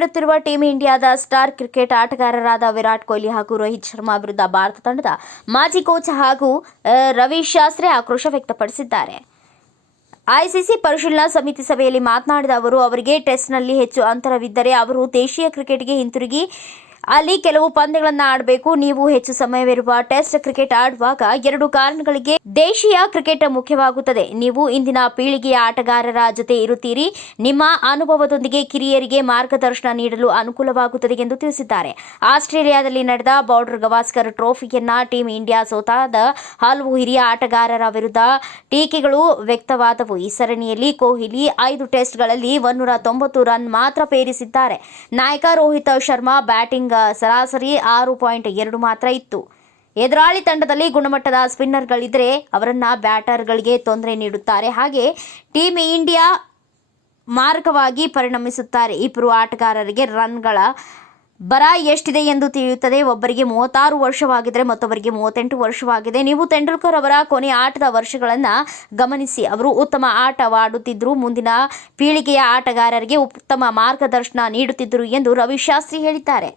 ನೀಡುತ್ತಿರುವ ಟೀಮ್ ಇಂಡಿಯಾದ star cricket ಆಟಗಾರರಾದ ವಿರಾಟ್ ಕೊಹ್ಲಿ ಹಾಗೂ ರೋಹಿತ್ ಶರ್ಮಾ ವಿರುದ್ಧ ಭಾರತ ತಂಡದ ಮಾಜಿ ಕೋಚ್ ಹಾಗೂ ರವಿ ಶಾಸ್ತ್ರಿ ಆಕ್ರೋಶ ವ್ಯಕ್ತಪಡಿಸಿದ್ದಾರೆ. ಐಸಿಸಿ ಪರಿಶೀಲನಾ ಸಮಿತಿ ಸಭೆಯಲ್ಲಿ ಮಾತನಾಡಿದ ಅವರು, ಅವರಿಗೆ ಟೆಸ್ಟ್ನಲ್ಲಿ ಹೆಚ್ಚು ಅಂತರವಿದ್ದರೆ ಅವರು ದೇಶೀಯ ಕ್ರಿಕೆಟ್ಗೆ ಹಿಂತಿರುಗಿ ಅಲ್ಲಿ ಕೆಲವು ಪಂದ್ಯಗಳನ್ನು ಆಡಬೇಕು. ನೀವು ಹೆಚ್ಚು ಸಮಯವಿರುವ ಟೆಸ್ಟ್ ಕ್ರಿಕೆಟ್ ಆಡುವಾಗ 2 ಕಾರಣಗಳಿಗೆ ದೇಶೀಯ ಕ್ರಿಕೆಟ್ ಮುಖ್ಯವಾಗುತ್ತದೆ. ನೀವು ಇಂದಿನ ಪೀಳಿಗೆಯ ಆಟಗಾರರ ಜೊತೆ ಇರುತ್ತೀರಿ. ನಿಮ್ಮ ಅನುಭವದೊಂದಿಗೆ ಕಿರಿಯರಿಗೆ ಮಾರ್ಗದರ್ಶನ ನೀಡಲು ಅನುಕೂಲವಾಗುತ್ತದೆ ಎಂದು ತಿಳಿಸಿದ್ದಾರೆ. ಆಸ್ಟ್ರೇಲಿಯಾದಲ್ಲಿ ನಡೆದ ಬಾರ್ಡರ್ ಗವಾಸ್ಕರ್ ಟ್ರೋಫಿಯನ್ನ ಟೀಮ್ ಇಂಡಿಯಾ ಸೋತಾದ ಹಲವು ಹಿರಿಯ ಆಟಗಾರರ ವಿರುದ್ಧ ಟೀಕೆಗಳು ವ್ಯಕ್ತವಾದವು. ಈ ಸರಣಿಯಲ್ಲಿ ಕೊಹ್ಲಿ 5 ಟೆಸ್ಟ್ಗಳಲ್ಲಿ 190 ರನ್ ಮಾತ್ರ ಪೇರಿಸಿದ್ದಾರೆ. ನಾಯಕ ರೋಹಿತ್ ಶರ್ಮಾ ಬ್ಯಾಟಿಂಗ್ ಸರಾಸರಿ 6.2 ಮಾತ್ರ ಇತ್ತು. ಎದುರಾಳಿ ತಂಡದಲ್ಲಿ ಗುಣಮಟ್ಟದ ಸ್ಪಿನ್ನರ್ಗಳಿದ್ದರೆ ಅವರನ್ನ ಬ್ಯಾಟರ್ಗಳಿಗೆ ತೊಂದರೆ ನೀಡುತ್ತಾರೆ. ಹಾಗೆ ಟೀಮ್ ಇಂಡಿಯಾ ಮಾರಕವಾಗಿ ಪರಿಣಮಿಸುತ್ತಾರೆ. ಇಬ್ಬರು ಆಟಗಾರರಿಗೆ ರನ್ಗಳ ಬರ ಎಷ್ಟಿದೆ ಎಂದು ತಿಳಿಯುತ್ತದೆ. ಒಬ್ಬರಿಗೆ 36 ವರ್ಷವಾಗಿದ್ದರೆ ಮತ್ತೊಬ್ಬರಿಗೆ 38 ವರ್ಷವಾಗಿದೆ. ನೀವು ತೆಂಡೂಲ್ಕರ್ ಅವರ ಕೊನೆಯ ಆಟದ ವರ್ಷಗಳನ್ನು ಗಮನಿಸಿ. ಅವರು ಉತ್ತಮ ಆಟವಾಡುತ್ತಿದ್ದರು, ಮುಂದಿನ ಪೀಳಿಗೆಯ ಆಟಗಾರರಿಗೆ ಉತ್ತಮ ಮಾರ್ಗದರ್ಶನ ನೀಡುತ್ತಿದ್ದರು ಎಂದು ರವಿ ಶಾಸ್ತ್ರಿ ಹೇಳಿದ್ದಾರೆ.